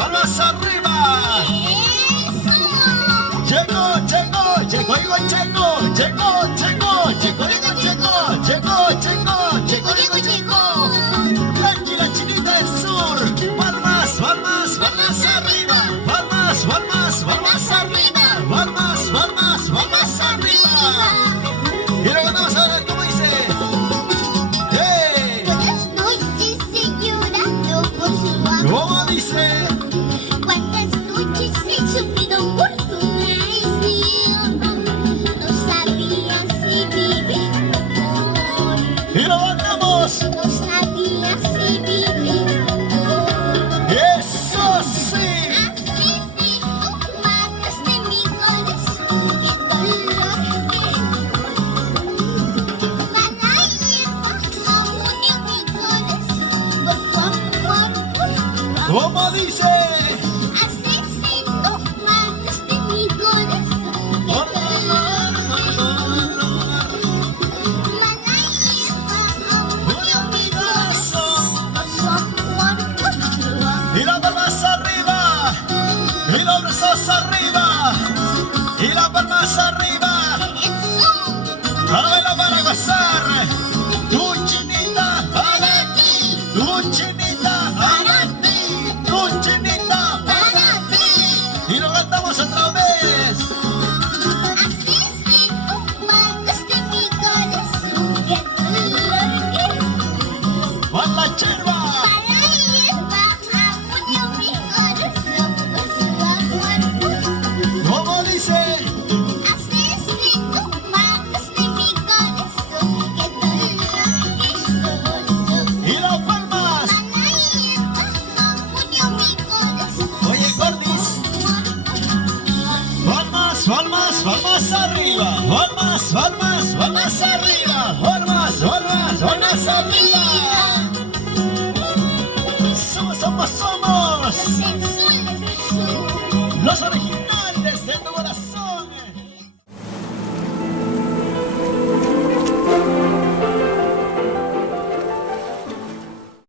palmas arriba. Llegó, llegó, llegó, llegó, llegó, llegó, llegó, llegó, llegó, llegó, llegó, llegó, llegó. Aquí la chinita del sur. Palmas, palmas, palmas arriba. Palmas, palmas, palmas arriba. Palmas, palmas, palmas arriba. Y luego vamos a ver cómo dice. ¡Hey! Todas noches se llorando por su amor. ¿Cómo dice? Cuántas noches he sufrido por tu traición. No sabía si vivir mejor. Y lo mandamos. No sabía si vivir mejor. ¡Eso sí! Así si tú mataste mi corazón. Qué dolor, qué dolor. Malaya, amonio mi corazón. Por tu amor, por tu amor. ¿Cómo dice? Asesino, mataste mi corazón. Qué dolor, qué dolor. Malaya, amonio mi corazón. Por su amor, por su amor. Y las palmas arriba. Y los brazos arriba. Y las palmas arriba. Para bailar, para gozar. Tu chinita para ti. Tu chinita para ti. Tu chinita para ti. Y lo cantamos otra vez. Asesino, mataste mi corazón. Qué dolor, qué dolor. Con la cherva. Malaya, amonio mi corazón. Por su amor, por su amor. ¿Cómo dice? Asesino, mataste mi corazón. Qué dolor, qué dolor. Y las palmas. Amonio mi corazón. Oye, Gordis. Palmas, palmas, palmas arriba. Palmas, palmas, palmas arriba. Palmas, palmas, palmas arriba. Somos, somos, somos Los sensuales del sur. los originales.